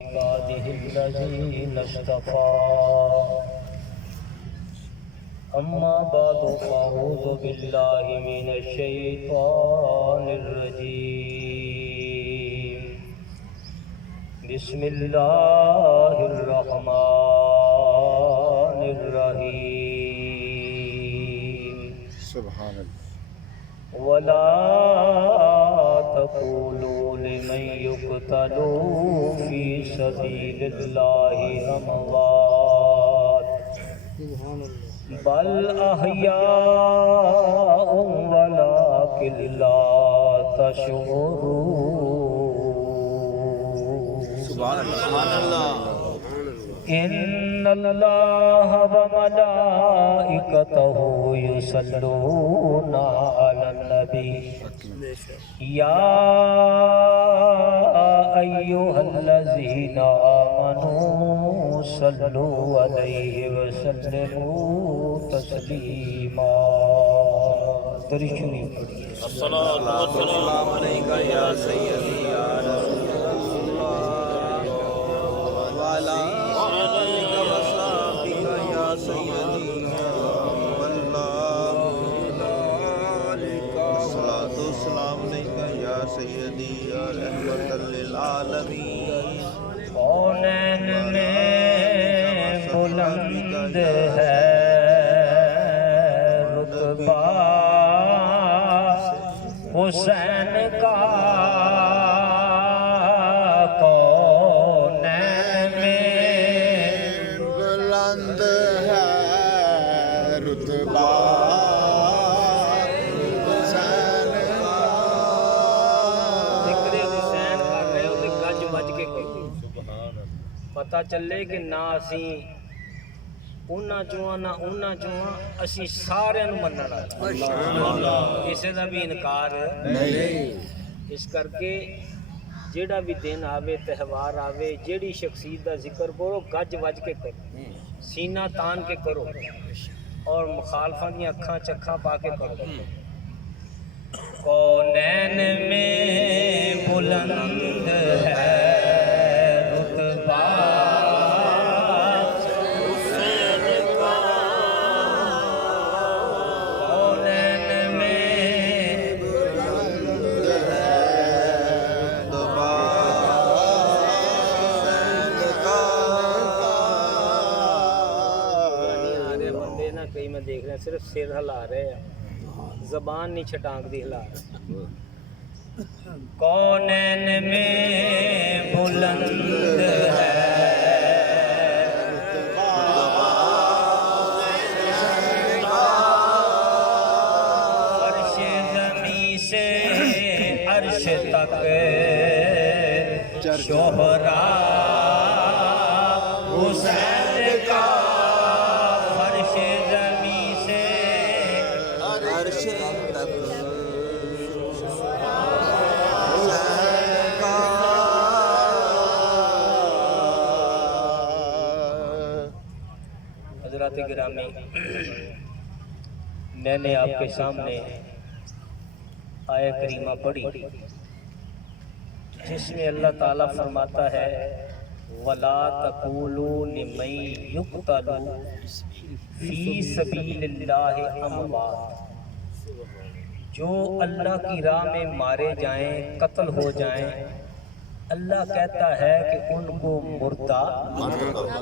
عباده الذين اصطفى أما بعد فأعوذ بالله من الشيطان الرجيم بسم الله الرحمن الرحيم سبحان اللہ ولا تقولوا لمن يقتل في سبيل الله أموات بل أحياء ولكن لا تشعرون سبحان اللہ إن الله وملائكته يصلون على النبي يا أيها الذين آمنوا صلوا عليه وسلموا تسليما الصلاة والسلام عليك يا سيدي يا رسول الله وعلى آلك وصحبك يا سيدي يا الله الصلاة والسلام عليك يا سيدي يا رحمة للعالمين کونین میں بلند ہے رتبہ حسین کا کونین میں بلند ہے رتبہ ذکر حسین کر رہے ہو تے گج مج کے کرو پتہ چلے کہ نہ اسی انہاں چواں نہ انہاں چواں اسی سارے نوں منن والے کسے دا بھی انکار نہیں اس کر کے جیڑا بھی دن آوے تہوار آوے جیڑی شخصیت دا ذکر کرو گج وج کے کرو سینہ تان کے کرو اور مخالفاں دی اکھاں چکھاں پا کے کرو کونین میں بلند ہے رتبہ حسین کا کونین میں بلند ہے رتبہ حسین کا نہیں آ رہے بندے نا کئی میں دیکھ رہے ہیں صرف سر ہلا رہے ہیں زبان نہیں چھٹانک دی ہلا رہے کونین میں بلند ہے عرش زمیں سے عرش تک شہرا حسین کا فرش زمیں سے عرش تک حضرات گرامی میں نے آپ کے سامنے آیہ کریمہ پڑھی جس میں اللہ تعالیٰ فرماتا ہے وَلَا تَقُولُوا لِمَن يُقْتَلُ فِي سَبِيلِ اللَّهِ أَمْوَاتٌ جو اللہ کی راہ میں مارے جائیں قتل ہو جائیں اللہ کہتا ہے کہ ان کو مردہ مت کہو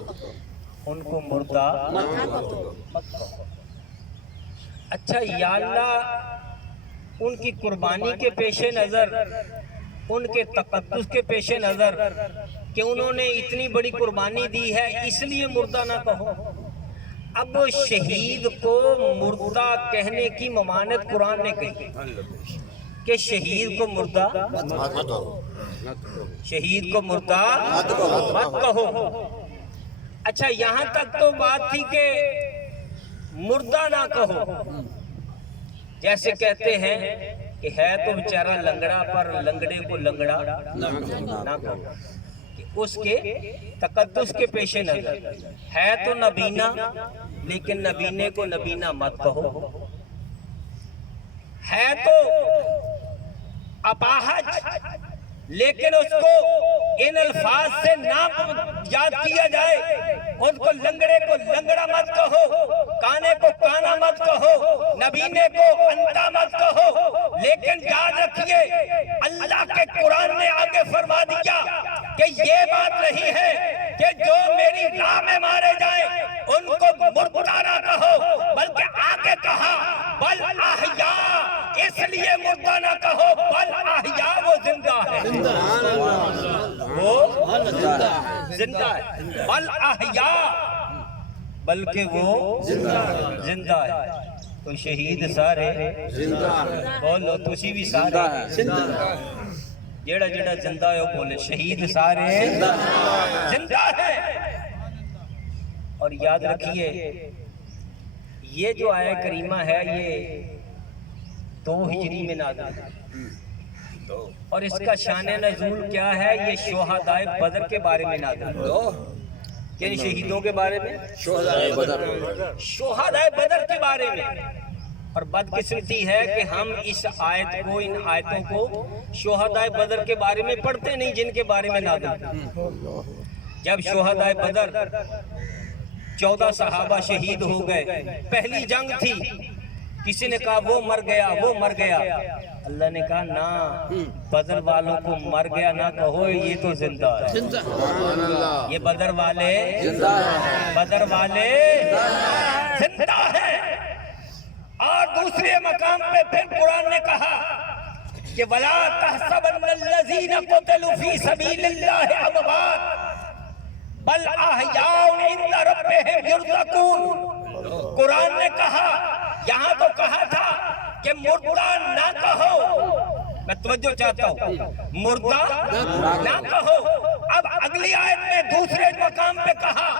اچھا یا اللہ ان کی قربانی کے پیش نظر ان کے تقدس کے پیش نظر کہ انہوں نے اتنی بڑی قربانی دی ہے اس لیے مردہ نہ کہو اب شہید کو مردہ کہنے کی ممانعت قرآن نے کہی کہ شہید کو مردہ مت کہو اچھا یہاں تک تو بات تھی کہ مردہ نہ کہو جیسے کہتے ہیں کہ ہے تو بیچارہ لنگڑا پر لنگڑے کو لنگڑا نہ کہو اس کے تقدس کے پیش نظر ہے تو نبینا لیکن نبینے کو نبینا مت کہو ہے تو اپاہج لیکن اس کو ان الفاظ سے نہ یاد کیا جائے. ان کو لنگڑے کو لنگڑا مت کہو, کانے کو کانا مت کہو, نبینے کو انتا مت کہو, لیکن یاد رکھیے اللہ کے قرآن نے آگے فرما دیا کہ یہ بات نہیں ہے کہ جو میری راہ میں مارے جائیں ان کو مردہ نہ کہو, بلکہ آگے کہا بل احیاء, اس لیے مردہ نہ کہو, بل احیاء, وہ زندہ ہے, وہ زندہ ہے, بل احیاء, بلکہ وہ زندہ ہے. تو شہید سارے بولو, تسی بھی سارے جیڑا جیڑا زندہ ہے وہ بولے شہید سارے زندہ ہے. اور یاد رکھیے یہ جو آیہ کریمہ ہے یہ 2 ہجری میں نازل ہے, اور اس کا شان نزول کیا ہے؟ یہ شہدائے بدر کے بارے میں نازل ہے. یعنی شہیدوں کے بارے میں, شہدائے بدر کے بارے میں. اور بدقسمتی ہے کہ ہم اس آیت کو, ان آیتوں کو شہدائے بدر کے بارے میں پڑھتے نہیں جن کے بارے میں نازل ہے. جب شہدائے بدر 14 صحابہ شہید ہو گئے, پہلی جنگ تھی, کسی نے کہا وہ مر گیا, وہ مر گیا. اللہ نے کہا نہ, بدر والوں کو مر گیا نہ کہو, یہ تو زندہ ہے. یہ بدر والے بدر والے زندہ ہے. اور دوسرے مقام پہ پھر قرآن نے کہا کہ وَلَا تَحْسَبَنَّ الَّذِينَ قُتِلُوا فِي سَبِيلِ اللَّهِ أَمْوَاتٌ بَلْ أَحْيَاءٌ عِندَ رَبِّهِمْ يُرْزَقُونَ. قرآن نے کہا, یہاں تو کہا تھا کہ مردہ نہ کہو, میں توجہ چاہتا ہوں, مردہ نہ کہو. اب اگلی آیت میں دوسرے مقام پہ کہا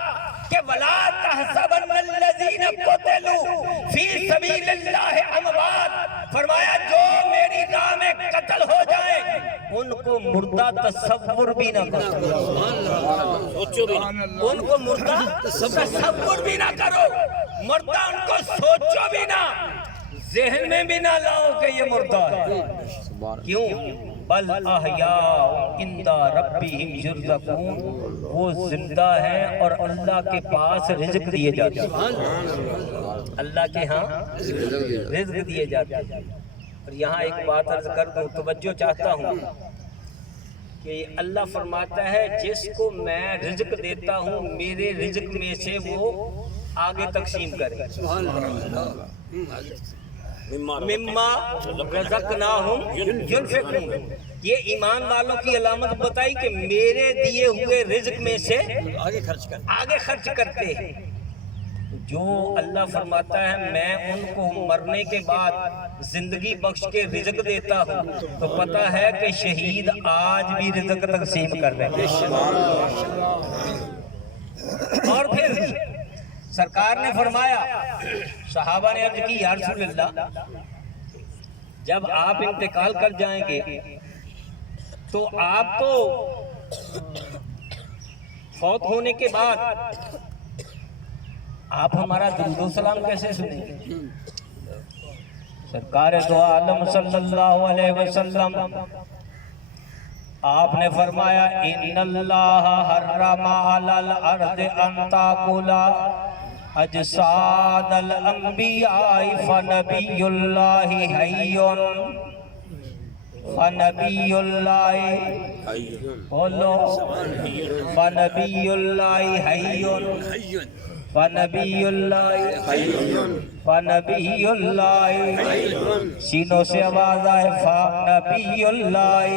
کہ وَلَا تَحْسَبَنَّ الَّذِينَ قُتِلُوا فِي سَبِيلِ اللَّهِ أَمْوَاتٌ. فرمایا جو میری راہ میں قتل ہو جائیں ان کو مردہ تصور بھی نہ کرو, ان کو مردہ تصور بھی نہ کرو, مردہ ان کو سوچو بھی نہ, ذہن میں بھی نہ لاؤ کہ یہ مردہ ہے. کیوں؟ بل احیاء عند ربہم یرزقون, وہ زندہ ہیں اور اللہ کے پاس رزق دیے جاتے ہیں, اللہ کے ہاں رزق دیے جاتے ہیں. اور یہاں ایک بات عرض کر دوں, توجہ چاہتا ہوں کہ اللہ فرماتا ہے جس کو میں رزق دیتا ہوں میرے رزق میں سے وہ آگے تقسیم کرے. مما رزقناہم ینفقون. یہ ایمان والوں کی علامت بتائی کہ میرے دیے ہوئے رزق میں سے آگے خرچ کرتے ہیں. جو اللہ فرماتا ہے میں ان کو مرنے کے بعد زندگی بخش کے رزق دیتا ہوں, تو پتہ ہے کہ شہید آج بھی رزق تقسیم کر رہے ہیں. اور پھر سرکار نے فرمایا, صحابہ نے عرض کی یا رسول اللہ جب آپ انتقال کر جائیں گے تو آپ تو فوت ہونے کے بعد آپ ہمارا درود و سلام کیسے سنیں گے؟ سرکار دو عالم صلی اللہ علیہ وسلم آپ نے فرمایا ان اللہ حرم علی الارض ان تاکل اجساد الانبیاء فنبی اللہ حی, فنبی اللہ بولو فنبی اللہ حی, فنبی اللہ فنبی اللہ, سینوں سے آواز آئے فنبی اللہ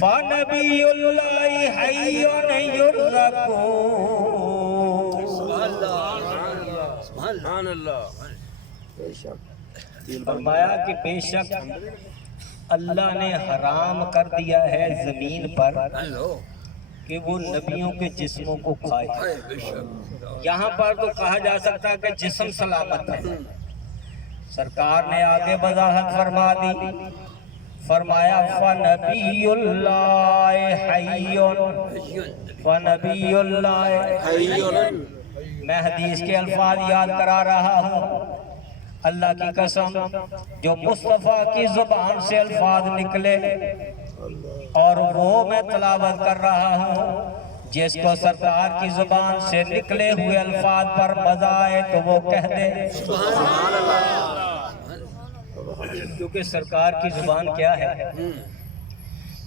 فنبی اللہ حی یرزقون. سبحان اللہ. فرمایا کہ بے شک اللہ نے حرام کر دیا ہے زمین پر کہ وہ نبیوں کے جسموں کو کھائے. یہاں پر تو کہا جا سکتا ہے کہ جسم سلامت ہے. سرکار نے آگے وضاحت فرما دی, فرمایا فنبی اللہ حی, فنبی اللہ حی. میں حدیث کے الفاظ یاد کرا رہا ہوں, اللہ کی قسم جو مصطفیٰ کی زبان سے الفاظ نکلے اور وہ میں تلاوت کر رہا ہوں جس کو سرکار کی زبان سے نکلے ہوئے الفاظ پر مزہ آئے تو وہ کہہ دے سبحان اللہ. کیونکہ سرکار کی زبان کیا ہے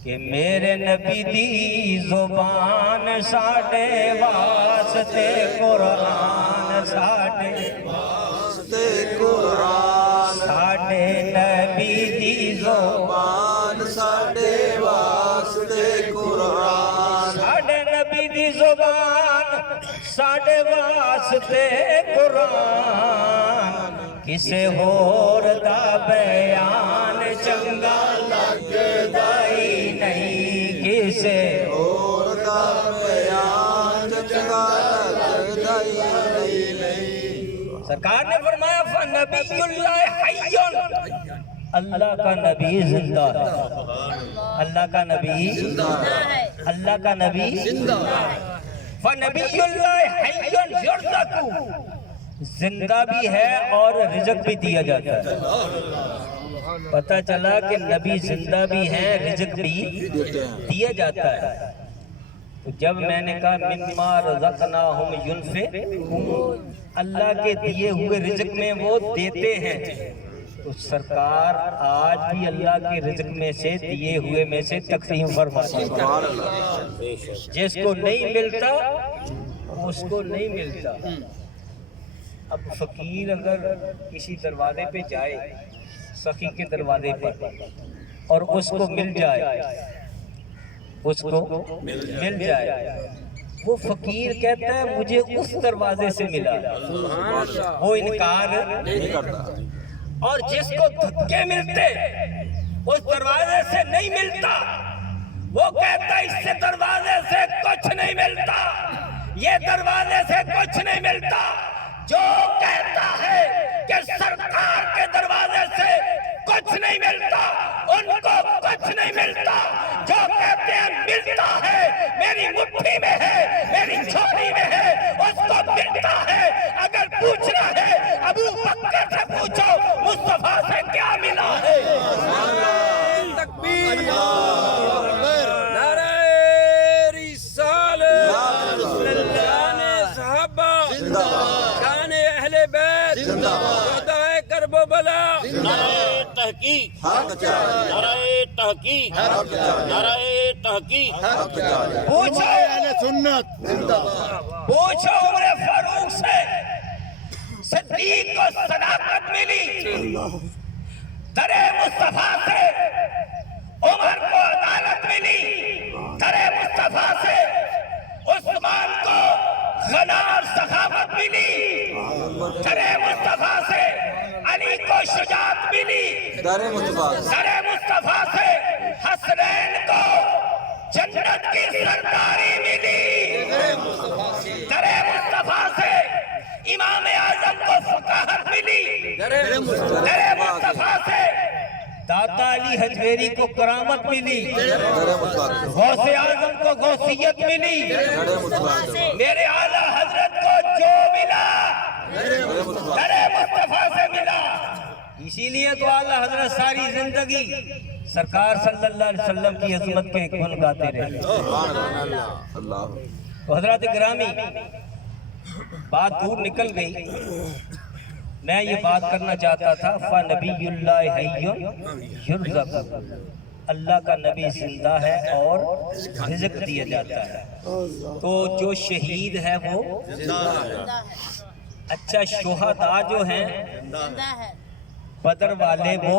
کہ میرے نبی دی زبان ساڈے واسطے قرآن ساڈے واسطے قرآن ساڈے نبی دی زبان زبان ساڈے واسطے قرآن ساڈے نبی دی زبان ساڈے واسطے قرآن کسے ہور دا بیان چنگا لگدا ہی نہیں کسے اور دا بیان چنگا لگدا ہی نہیں. سرکار نے فرمایا فنبی اللہ حی اللہ کا نبی زندہ ہے اللہ کا نبی زندہ ہے اللہ کا نبی زندہ ہے فنبی اللہ حی یرزق زندہ بھی ہے اور رزق بھی دیا جاتا ہے پتہ چلا کہ نبی زندہ بھی ہے رزق بھی دیا جاتا ہے تو جب میں نے کہا مما رزقناہم ینفقون اللہ کے دیے ہوئے رزق میں وہ دیتے ہیں تو سرکار آج بھی اللہ کے رزق میں سے دیے ہوئے میں سے تقسیم فرماتے ہیں جس کو نہیں ملتا اس کو نہیں ملتا اب فقیر اگر کسی دروازے پہ جائے سخی کے دروازے پر اور اس کو مل جائے اس کو مل جائے وہ فقیر کہتا ہے مجھے اس دروازے سے ملا وہ انکار نہیں کرتا. اور جس کو دھکے ملتے اس دروازے سے نہیں ملتا وہ کہتا اس سے دروازے سے کچھ نہیں ملتا یہ دروازے سے کچھ نہیں ملتا جو کہتا ہے کہ سرکار کے دروازے سے کچھ نہیں ملتا ان کو کچھ نہیں ملتا جو کہتے ہیں ملتا ہے میری مٹھی میں ہے میری جھولی میں ہے اس کو ملتا ہے اگر پوچھنا ہے ابو بکر سے پوچھو مصطفیٰ سے کیا ملا ہے تکبیر نعرہ رسالت شان صحابہ شان اہل بیت شہدائے کرب و بلا نعرہ تحقیق حق چاہیے نعرہ تحقیق حق چاہیے نعرہ تحقیق حق چاہیے. پوچھو پوچھو عمر فاروق سے صدیق کو صداقت ملی در مصطفیٰ سے عمر کو عدالت ملی در مصطفیٰ سے عثمان کو غنا اور سخاوت ملی در مصطفیٰ سے علی کو شجاعت ملی در مصطفیٰ در مصطفیٰ سے حسنین کو جنت کی سرداری ملی در مصطفیٰ سے امام اعظم کو فقاہت ملی در مصطفیٰ سے داتا علی حجویری کو کرامت ملی در مصطفیٰ غوث اعظم کو غوثیت ملی در مصطفیٰ میرے اعلیٰ حضرت کو جو ملا در مصطفیٰ در مصطفیٰ سے ملا اسی لیے تو اعلیٰ حضرت ساری زندگی سرکار صلی اللہ علیہ وسلم کی عظمت کے گن گاتے رہے سبحان اللہ. اللہ تو حضرات گرامی بات دور نکل گئی میں یہ بات کرنا چاہتا تھا فَنَبِيُّ اللَّهِ حَيٌّ يُرْزَقُ اللہ کا نبی زندہ ہے اور رزق دیا جاتا ہے تو جو شہید ہے وہ اچھا شہداء جو ہیں بدر والے وہ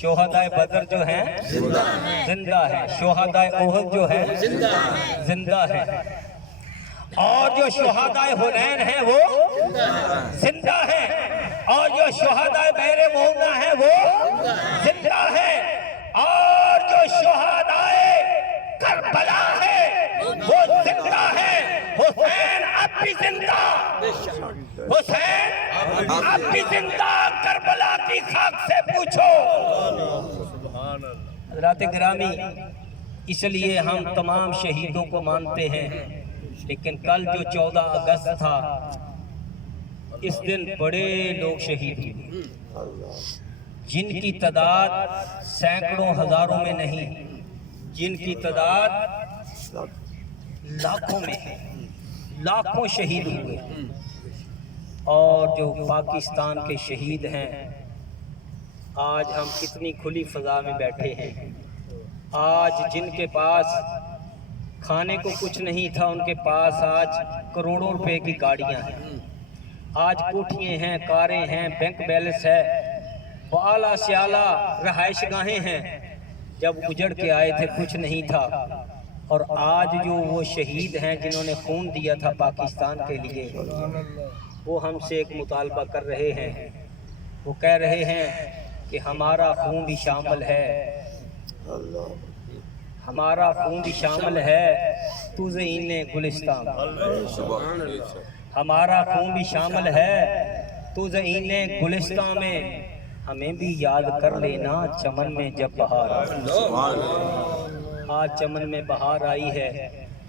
شہداء بدر جو ہیں زندہ ہے شہداء احد جو ہے زندہ ہے اور جو شہداء حنین ہیں وہ زندہ ہیں اور جو شہداء بحر مونا ہیں وہ زندہ ہیں اور جو شہداء کربلا ہے وہ زندہ ہے حسین اب بھی زندہ حسین اب بھی زندہ کربلا کی خاک سے پوچھو حضرات گرامی اس لیے ہم تمام شہیدوں کو مانتے ہیں لیکن کل جو 14 اگست تھا اس دن بڑے لوگ شہید ہوئے جن کی تعداد سینکڑوں ہزاروں میں نہیں جن کی تعداد لاکھوں میں ہے، لاکھوں شہید ہوئے، اور جو پاکستان کے شہید ہیں، آج ہم کتنی کھلی فضا میں بیٹھے ہیں۔ آج جن کے پاس کھانے کو کچھ نہیں تھا، ان کے پاس آج کروڑوں روپے کی گاڑیاں ہیں، آج کوٹھیاں ہیں، کاریں ہیں، بینک بیلنس ہے، اعلیٰ سے اعلیٰ رہائش گاہیں ہیں۔ جب اجڑ کے آئے تھے کچھ نہیں تھا، اور آج جو وہ شہید ہیں جنہوں نے خون دیا تھا پاکستان کے لیے، وہ ہم سے ایک مطالبہ کر رہے ہیں۔ وہ کہہ رہے ہیں کہ ہمارا خون بھی شامل ہے، ہمارا خون بھی شامل ہے تزئین گلستان، ہمارا خون بھی شامل ہے تزئین گلستان میں، ہمیں بھی یاد کر لینا چمن میں جب بہار آئے۔ آج چمن میں بہار آئی ہے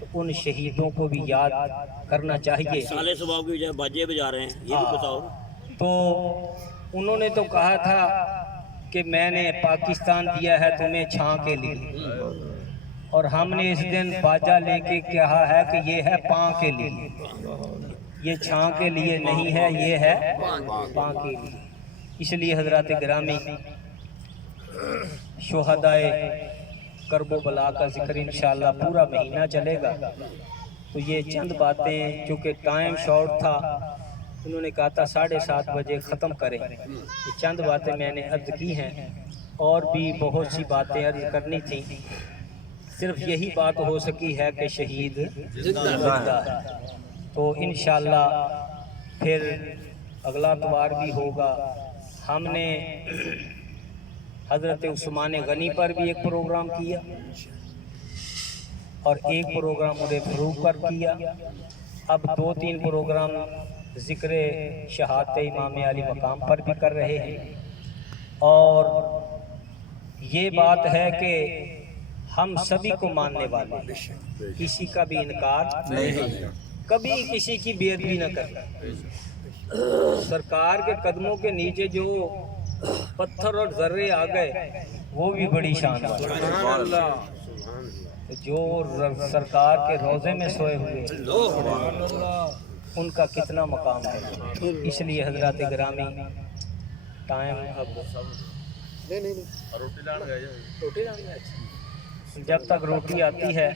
تو ان شہیدوں کو بھی یاد کرنا چاہیے۔ سالے صبح کی جو باجے بجا رہے ہیں، یہ بھی بتاؤ۔ تو انہوں نے تو کہا تھا کہ میں نے پاکستان دیا ہے تمہیں چھاں کے لیے، اور ہم نے اس دن باجا لے کے کہا ہے کہ یہ ہے پاں کے لیے، یہ چھاں کے لیے نہیں ہے، یہ ہے پاں کے لیے۔ اس لیے حضرات گرامی، شہدائے کرب و بلا کا ذکر انشاءاللہ پورا مہینہ چلے گا، تو یہ چند باتیں، چونکہ ٹائم شارٹ تھا، انہوں نے کہا تھا 7:30 بجے ختم کریں، یہ چند باتیں میں نے عرض کی ہیں، اور بھی بہت سی باتیں عرض کرنی تھیں، صرف یہی بات ہو سکی ہے کہ شہید زندہ ہے۔ تو انشاءاللہ پھر اگلا اتوار بھی ہوگا۔ ہم نے حضرت عثمان غنی پر بھی ایک پروگرام کیا، اور ایک پروگرام عمر فاروق پر کیا، اب 2-3 پروگرام ذکر شہادت امام علی مقام پر بھی کر رہے ہیں۔ اور یہ بات ہے کہ ہم سبھی کو ماننے والے ہیں، کسی کا بھی انکار نہیں، کبھی کسی کی بے ادبی نہ کرنا۔ سرکار کے قدموں کے نیچے جو پتھر اور ذرے آ گئے، وہ بھی بڑی شان ہے۔ جو سرکار کے روضے میں سوئے ہوئے، ان کا کتنا مقام ہے۔ اس لیے حضرات گرامی، ٹائم اب روٹی لان گئے، جب تک روٹی آتی ہے